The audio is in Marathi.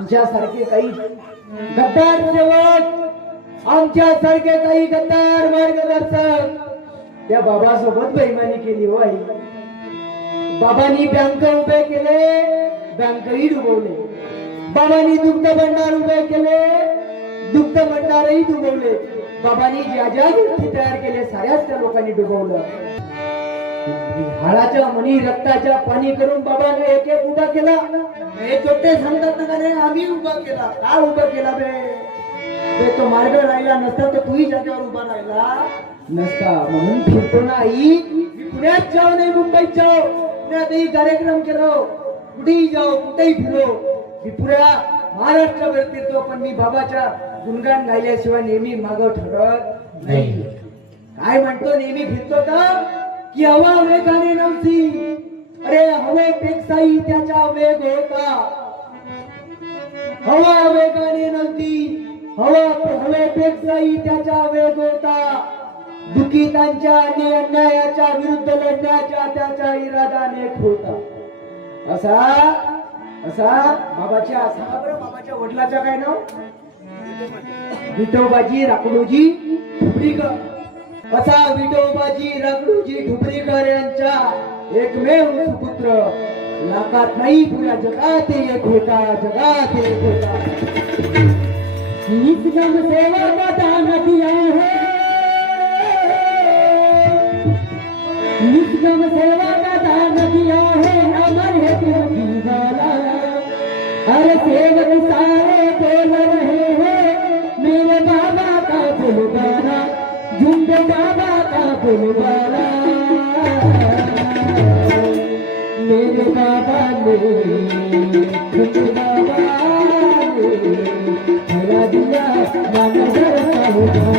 आमच्यासारखे काही गद्दार सेवक, आमच्यासारखे काही गद्दार मार्गदर्शक त्या बाबासोबत बेईमानी केली हो आई. बाबांनी बँक उभे केले, बँकही डुबवले. बाबांनी दुग्ध भंडार उभे केले, दुग्ध भंडारही डुबवले. बाबांनी ज्या ज्या गोष्टी तयार केल्या साऱ्याच त्या लोकांनी डुबवलं. हाडाच्या मनी रक्ताच्या पाणी करून बाबाने एक एक उभा केला. हे छोटे सांगतात ना रे, आम्ही उभा केला. का उभा केला बे? तो मार्ग राहिला नसता तर तूही जागेवर उभा राहिला नसता. म्हणून फिरतो ना आई, पुण्यात जाऊ नाही मुंबईत जाऊ, पुण्यातही कार्यक्रम केलो, कुठेही जाऊ कुठेही फिरो, मी पुऱ्या महाराष्ट्रावर फिरतो. पण मी बाबाच्या गुणगान गायल्याशिवाय नेहमी मागं ठरत नाही. काय म्हणतो नेहमी फिरतो का की हवा वेगाने नव्हती, अरे हवेपेक्षाही त्याचा वेग होता. हवा वेगाने नव्हती, हवेपेक्षाही त्याचा वेग होता. दुःखितांच्या आणि अन्यायाच्या विरुद्ध लढण्याचा त्याचा इरादा नेक होता. असा बाबाच्या बाबाच्या वडिलाचं काय नाव? विठोबाजी राकडोजी ठुबरीकर. असा विठोबाजी राकडोजी ठुबरीकर यांचा एकमेव सुपुत्र. लाखात नाही पुऱ्या जगात एक होता, जगात एक होता. निष्गम सेवा का दान दिया है, निष्गम सेवा का दान दिया है, अमर है तुम वाला. अरे सेवक सारे बोल रहे हैं मेरे बाबा का बुलवाना, झुंड बाबा का बुलवाना. मेरे बाबा ने झुंड बाबा ने भला दिया मन करता हूँ.